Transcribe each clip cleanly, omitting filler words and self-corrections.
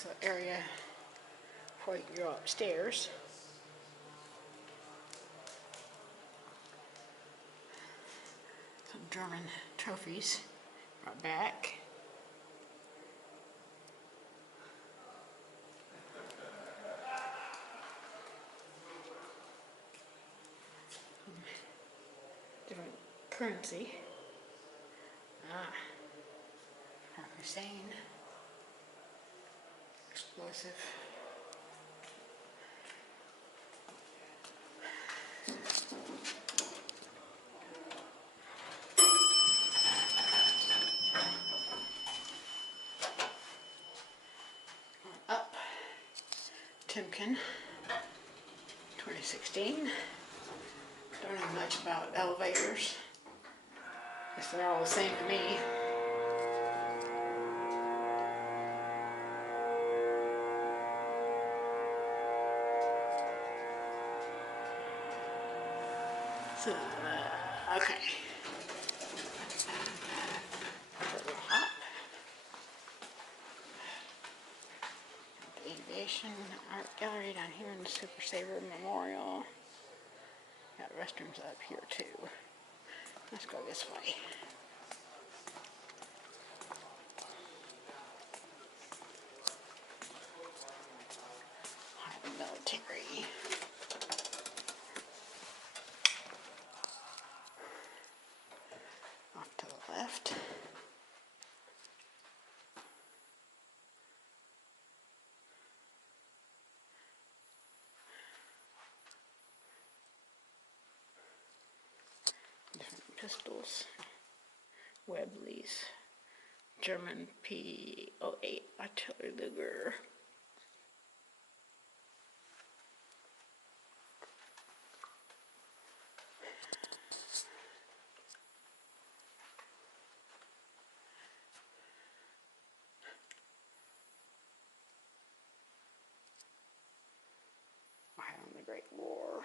This little area before you go upstairs. Some German trophies brought back. Different currency. Hussein. Explosive. Up. Timken. 2016. Don't know much about elevators. Guess they're all the same to me. So, okay. Hop. The Aviation Art Gallery down here in the Super Saver Memorial. Got restrooms up here too. Let's go this way. Military. Off to the left. Different pistols. Webley's. German P08 artillery Luger. On the Great War.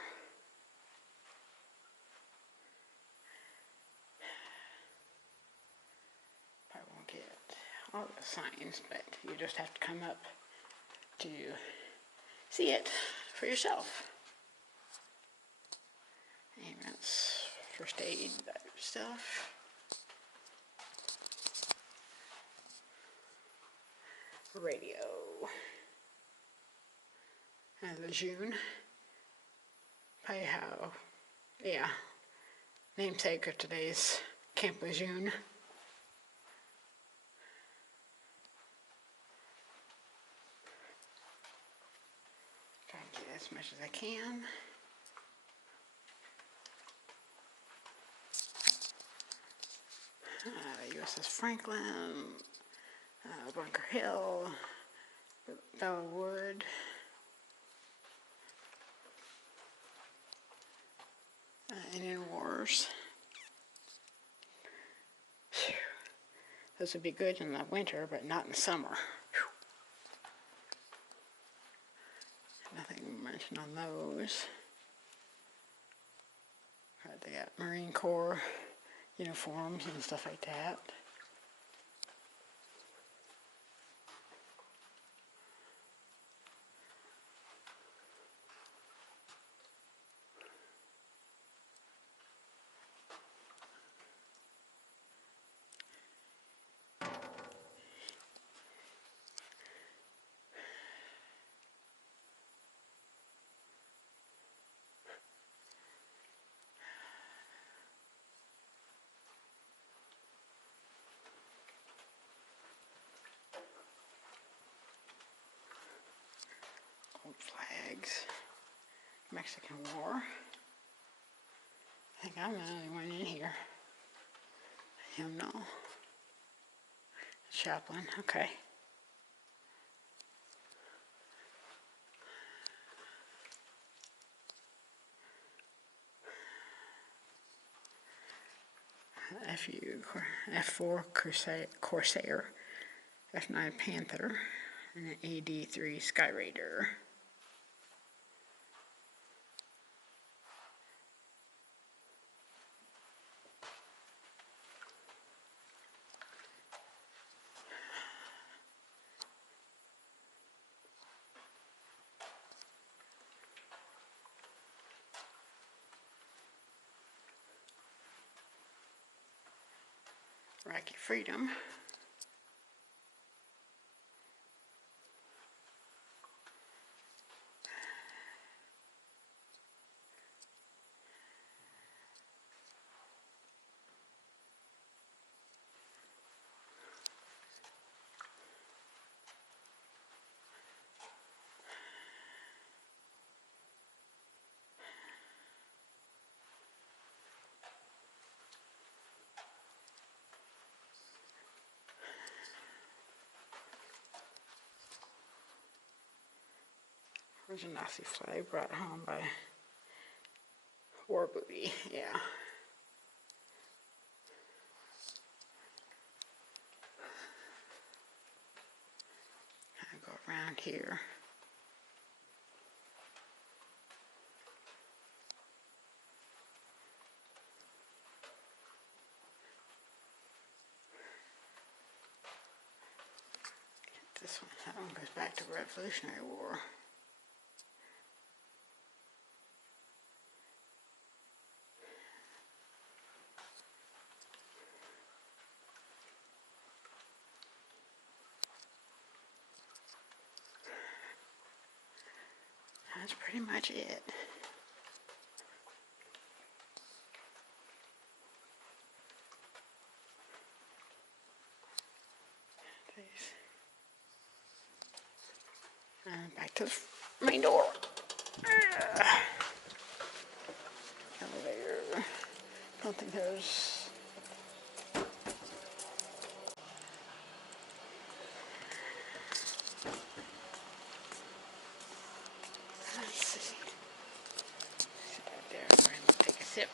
Probably won't get all the signs, but you just have to come up to see it for yourself. And that's first aid stuff. Radio. And Lejeune. Probably how, yeah, namesake of today's Camp Lejeune. Try and get as much as I can. USS Franklin, Bunker Hill, Bellwood, Indian Wars. Those would be good in the winter, but not in the summer. Nothing mentioned on those. They got Marine Corps uniforms and stuff like that. Old flags. Mexican War. I think I'm the only one in here. Him, no. Chaplain, okay. F4 Corsair, F9 Panther, and an AD3 Sky Raider. Iraqi freedom. There's a Nazi flag brought home by war booty, yeah. I go around here. This one, that one goes back to the Revolutionary War. That's pretty much it. And back to the main door. Elevator. Don't think there's... Let's see. Sit right there. I'm going to take a sip.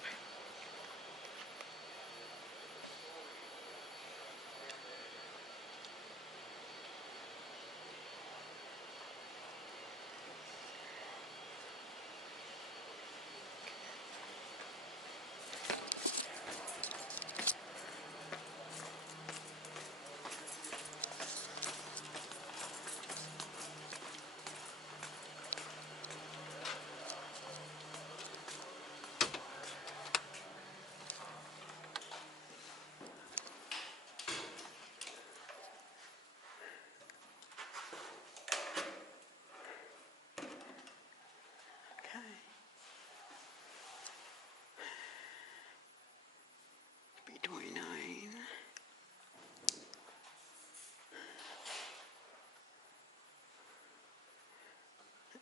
B29.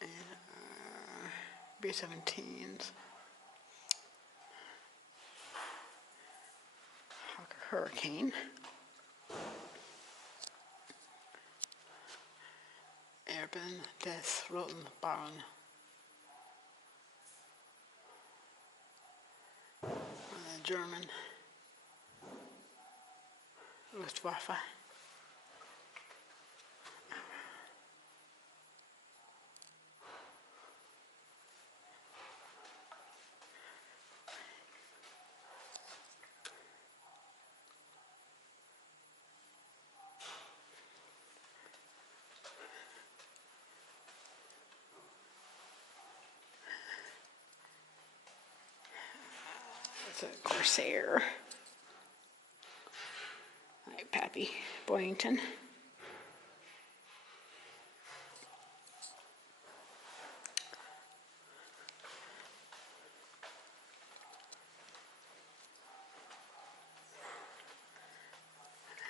And B-17s. Hurricane. Airborne Death Rotenbahn. German Luftwaffe. It's a Corsair. Hi, Pappy Boyington.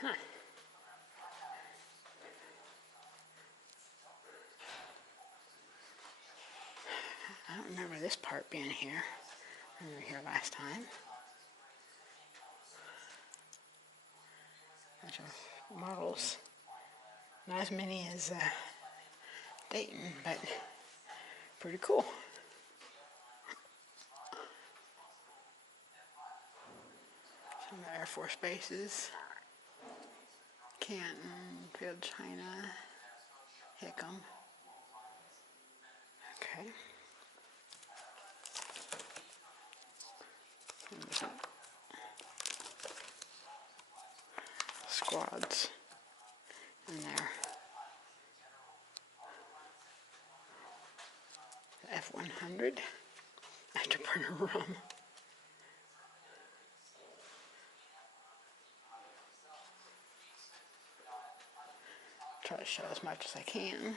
Huh. I don't remember this part being here. We were here last time. Bunch of models. Not as many as Dayton, but pretty cool. Some of the Air Force bases. Canton, Field, China, Hickam. Okay. Squads in there. The F-100. Afterburner rum. try to show as much as I can.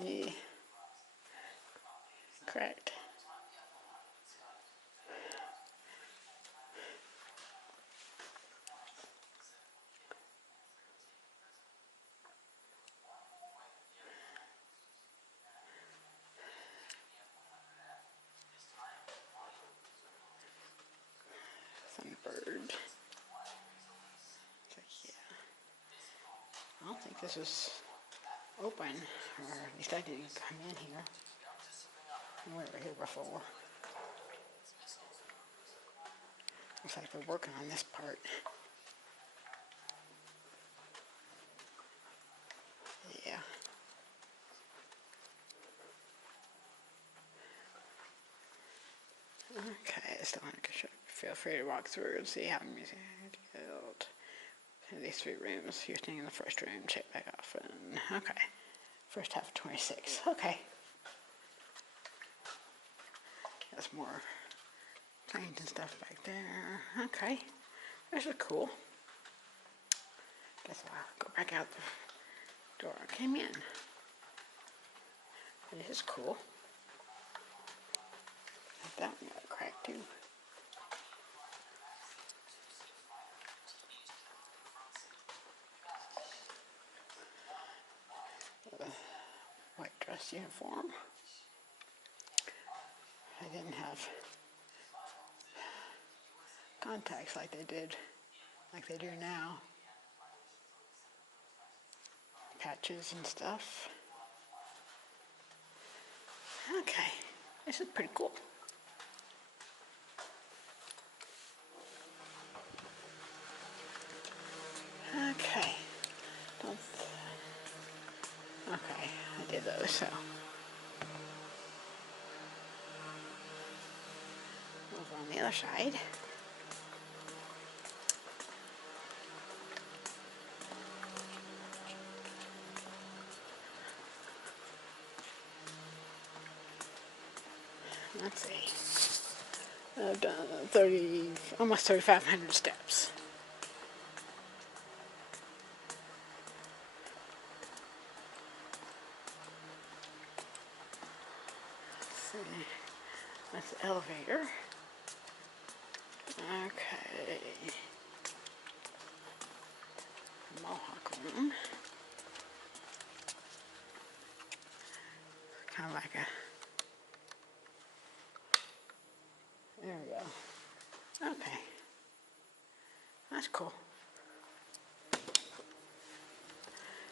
Yeah. Correct. Thunderbird. So, yeah. I don't think this is open, or at least I didn't come in here. We were here before. Looks like they're working on this part. Yeah. Okay, still feel free to walk through and see how the museum is built. These 3 rooms. You're staying in the first room. Check back often. Okay. First half of 26. Okay. There's more planes and stuff back there. Okay. This is cool. Guess I'll go back out the door I came in. This is cool. That one got a crack too. White dress uniform. I didn't have contacts like they do now. Patches and stuff. Okay, this is pretty cool. Okay. Okay, I did those, so. Over on the other side. Let's see. I've done almost 3,500 steps. Let's see. That's the elevator. Okay. Mohawk room. Kind of like a. There we go. Okay. That's cool.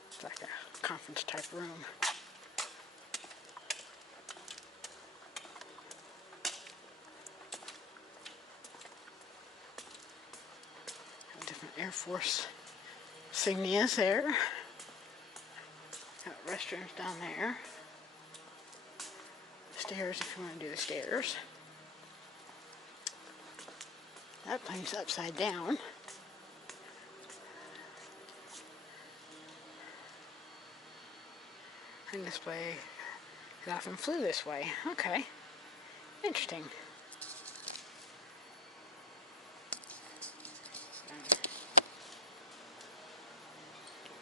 It's like a conference type room. Different Air Force insignias there. Got restrooms down there. Stairs if you want to do the stairs. That plane's upside down. And this way, it often flew this way. Okay. Interesting.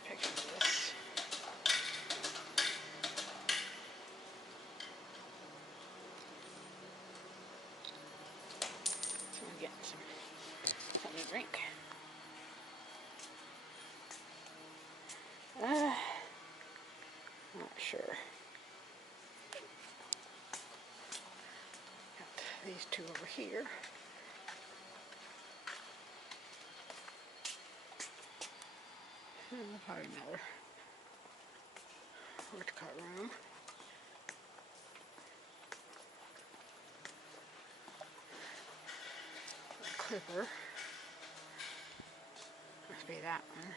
Picture of this. So we're getting something to drink. Not sure. Got these 2 over here. Probably another workout room. A clipper. Must be that one.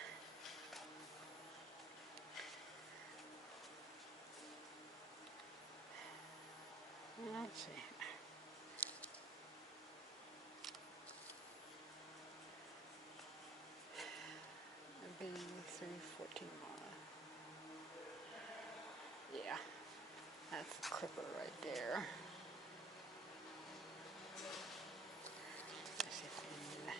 Let's see. It'd be 314 miles. Yeah, that's the clipper right there. Let's see if we can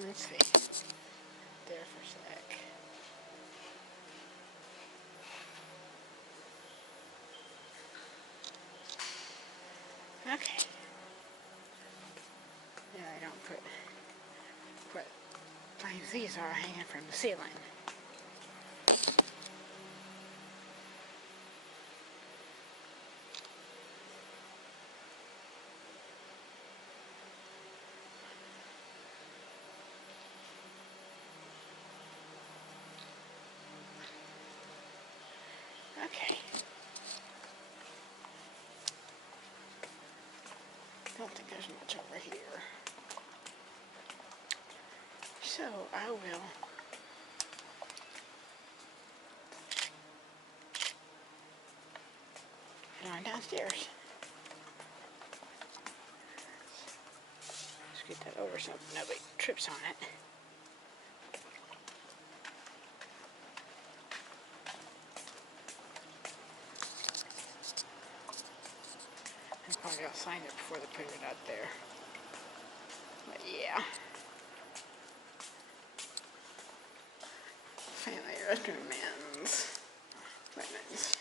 Let's see. There for a sec. Okay. Yeah, I don't put what planes these are hanging from the ceiling. Okay. Don't think there's much over here. So I will head on downstairs. Let's get that over so nobody trips on it. And probably I'll sign it before they put it out there. But yeah. Family restroom men's. Women's.